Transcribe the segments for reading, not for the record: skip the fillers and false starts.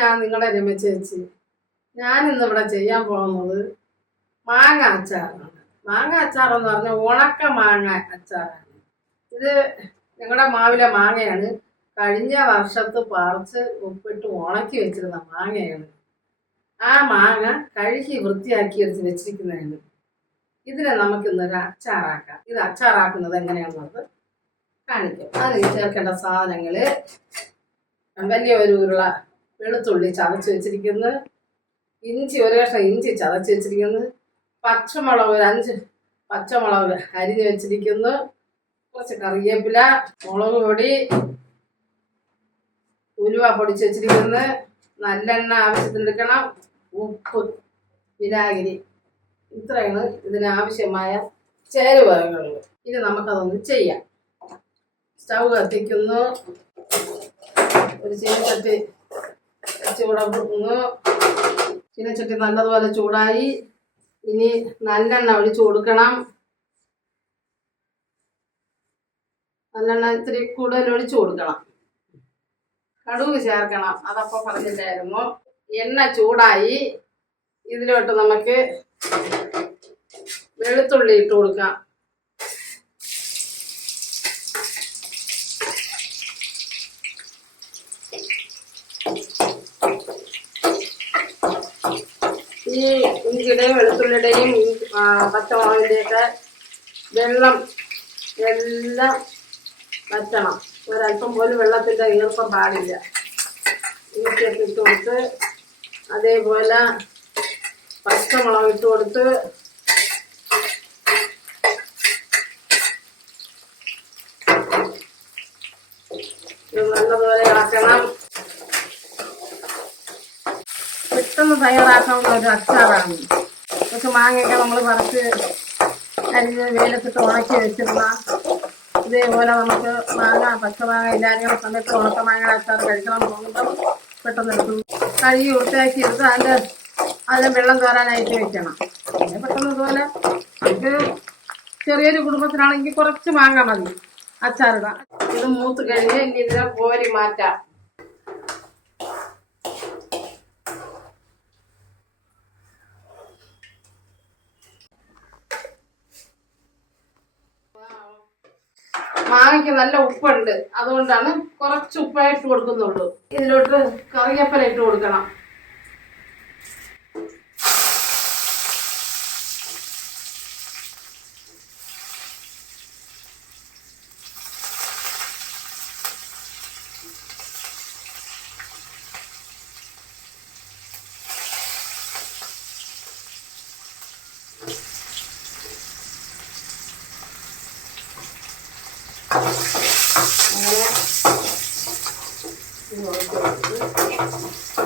ഞാൻ നിങ്ങളുടെ രമ ചേച്ചി. ഞാനിന്നിവിടെ ചെയ്യാൻ പോകുന്നത് മാങ്ങ അച്ചാറാണ്. മാങ്ങ അച്ചാറെന്ന് പറഞ്ഞാൽ ഉണക്ക മാങ്ങ അച്ചാറാണ്. ഇത് ഞങ്ങളുടെ മാവിലെ മാങ്ങയാണ്. കഴിഞ്ഞ വർഷത്ത് പറിച്ച് ഉപ്പിട്ട് ഉണക്കി വെച്ചിരുന്ന മാങ്ങയാണ്. ആ മാങ്ങ കഴുകി വൃത്തിയാക്കി എടുത്ത് വെച്ചിരിക്കുന്നതാണ്. ഇതിനെ നമുക്കിന്നൊരു അച്ചാറാക്കാം. ഇത് അച്ചാറാക്കുന്നത് എങ്ങനെയാണെന്നത് കാണിക്കാം. അതിന് ചേർക്കേണ്ട സാധനങ്ങൾ: വലിയ ഒരു ഉരുള വെളുത്തുള്ളി ചതച്ച് വെച്ചിരിക്കുന്നു, ഇഞ്ചി ഒരു കഷ്ണം ഇഞ്ചി ചതച്ച് വെച്ചിരിക്കുന്നു, പച്ചമുളക് ഒരു 5 പച്ചമുളക് അരിഞ്ഞ് വെച്ചിരിക്കുന്നു, കുറച്ച് കറിവേപ്പില, മുളക് പൊടി, ഉലുവ പൊടിച്ച് വെച്ചിരിക്കുന്നു, നല്ലെണ്ണ ആവശ്യത്തിന് എടുക്കണം, ഉപ്പ്, വിനാഗിരി. ഇത്രയാണ് ഇതിന് ആവശ്യമായ ചേരുവകൾ. ഇനി നമുക്കതൊന്ന് ചെയ്യാം. സ്റ്റൗ കത്തിക്കുന്നു, ഒരു ചീനച്ചട്ടി ചൂടാക്കുന്നു. ചീനച്ചട്ടി നല്ലതുപോലെ ചൂടായി. ഇനി നല്ലെണ്ണ ഒഴിച്ചു കൊടുക്കണം. നല്ലെണ്ണ ഇത്തിരി കൂടുതൽ ഒഴിച്ചു കൊടുക്കണം. കടുക് ചേർക്കണം, അതപ്പോൾ പറഞ്ഞിട്ടായിരുന്നു. എണ്ണ ചൂടായി. ഇതിലോട്ട് നമുക്ക് വെളുത്തുള്ളി ഇട്ട് കൊടുക്കാം. ഈ ഇഞ്ചിയുടെയും വെളുത്തുള്ളിയുടെയും പച്ചമുളകിൻ്റെയൊക്കെ വെള്ളം എല്ലാം വറ്റണം. ഒരല്പം പോലും വെള്ളത്തിൻ്റെ ഈർപ്പം പാടില്ല. ഇഞ്ചിയൊക്കെ ഇട്ട് കൊടുത്ത്, അതേപോലെ പച്ചമുളക് ഇട്ട് കൊടുത്ത്, ഇത് നല്ലതുപോലെ ഇളക്കണം. പെട്ടെന്ന് തയ്യാറാക്കാവുന്ന ഒരു അച്ചാറാണ്. പക്ഷെ മാങ്ങയൊക്കെ നമ്മൾ പറിച്ച് അരിഞ്ഞ് വെയിലത്തിട്ട് ഉണക്കി വെച്ചിരുന്ന ഇതേപോലെ നമുക്ക് പച്ചമാങ്ങ ഇല്ലാത്ത സമയത്ത് ഉണക്ക മാങ്ങ അച്ചാർ കഴിക്കണം തോന്നുമ്പം പെട്ടെന്ന് എടുക്കും. കഴുകി വൃത്തിയാക്കി എടുത്ത് അതിൻ്റെ വെള്ളം തോരാനായിട്ട് വെക്കണം. പിന്നെ പെട്ടെന്ന് ഇതുപോലെ നമുക്ക് ചെറിയൊരു കുടുംബത്തിനാണെങ്കിൽ കുറച്ച് മാങ്ങ മതി അച്ചാറിടാം. ഇത് മൂത്ത് കഴിഞ്ഞ് ഇനി ഇതിനെ കോരി മാറ്റാം. മാങ്ങയ്ക്ക് നല്ല ഉപ്പുണ്ട്, അതുകൊണ്ടാണ് കുറച്ച് ഉപ്പായിട്ട് കൊടുക്കുന്നുള്ളൂ. ഇതിലോട്ട് കറിവേപ്പില ഇട്ട് കൊടുക്കണം.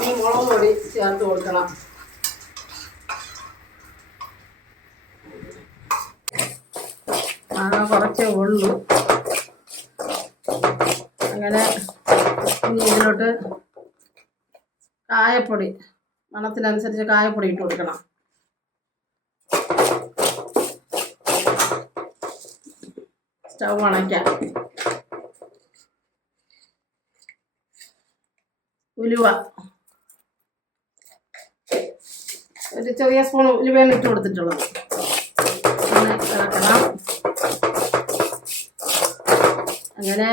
ഈ മുളക് പൊടി ചേർത്ത് കൊടുക്കണം. കുറച്ചേ ഉള്ളൂ. അങ്ങനെ ഇനി ഇതിലോട്ട് കായപ്പൊടി മണത്തിനനുസരിച്ച് കായപ്പൊടി ഇട്ട് കൊടുക്കണം. സ്റ്റൗ അണയ്ക്കാം. ഉലുവ ഒരു ചെറിയ സ്പൂൺ ഉലുവയാണ് ഇട്ട് കൊടുത്തിട്ടുള്ളത്. അങ്ങനെ ഇളക്കണം. അങ്ങനെ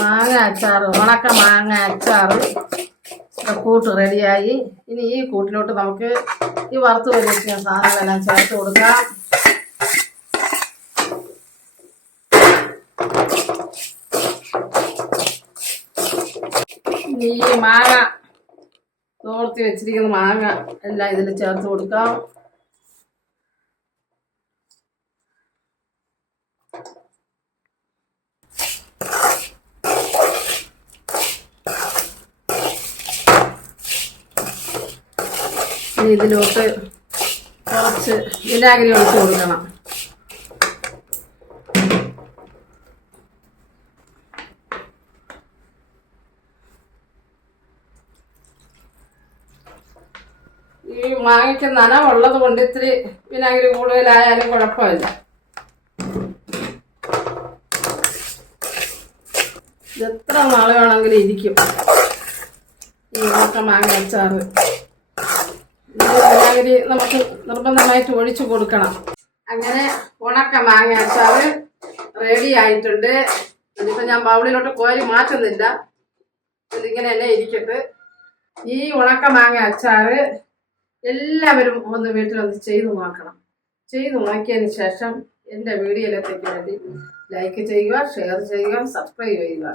മാങ്ങ അച്ചാറ്, ഉണക്ക മാങ്ങ അച്ചാറ് കൂട്ട് റെഡിയായി. ഇനി ഈ കൂട്ടിലോട്ട് നമുക്ക് ഈ വറുത്ത് വെച്ച സാധനങ്ങളെല്ലാം ചേർത്ത് കൊടുക്കാം. ഈ മാങ്ങ തോർത്തി വെച്ചിരിക്കുന്ന മാങ്ങ എല്ലാം ഇതിൽ ചേർത്ത് കൊടുക്കാം. ഇതിലോട്ട് കുറച്ച് വിനാഗിരി ഒഴിച്ച് കൊടുക്കണം. ഈ മാങ്ങയ്ക്ക് നനവുള്ളത് കൊണ്ട് ഇത്തിരി വിനാഗിരി കൂടുതലായാലും കുഴപ്പമില്ല. എത്ര നാൾ വേണമെങ്കിലും ഇരിക്കും. ഈ ഉണക്ക മാങ്ങ അച്ചാറ്. വിനാഗിരി നമുക്ക് നിർബന്ധമായിട്ട് ഒഴിച്ചു കൊടുക്കണം. അങ്ങനെ ഉണക്ക മാങ്ങ അച്ചാറ് റെഡി ആയിട്ടുണ്ട്. അതിപ്പോൾ ഞാൻ ബൗളിലോട്ട് കോരി മാറ്റുന്നില്ല, ഇതിങ്ങനെ തന്നെ ഇരിക്കട്ടെ. ഈ ഉണക്ക മാങ്ങ അച്ചാറ് എല്ലാവരും ഒന്ന് വീട്ടിലൊന്ന് ചെയ്തു നോക്കണം. ചെയ്തു നോക്കിയതിന് ശേഷം എൻ്റെ വീഡിയോയിലെത്തിക്ക് വേണ്ടി ലൈക്ക് ചെയ്യുക, ഷെയർ ചെയ്യുക, സബ്സ്ക്രൈബ് ചെയ്യുക.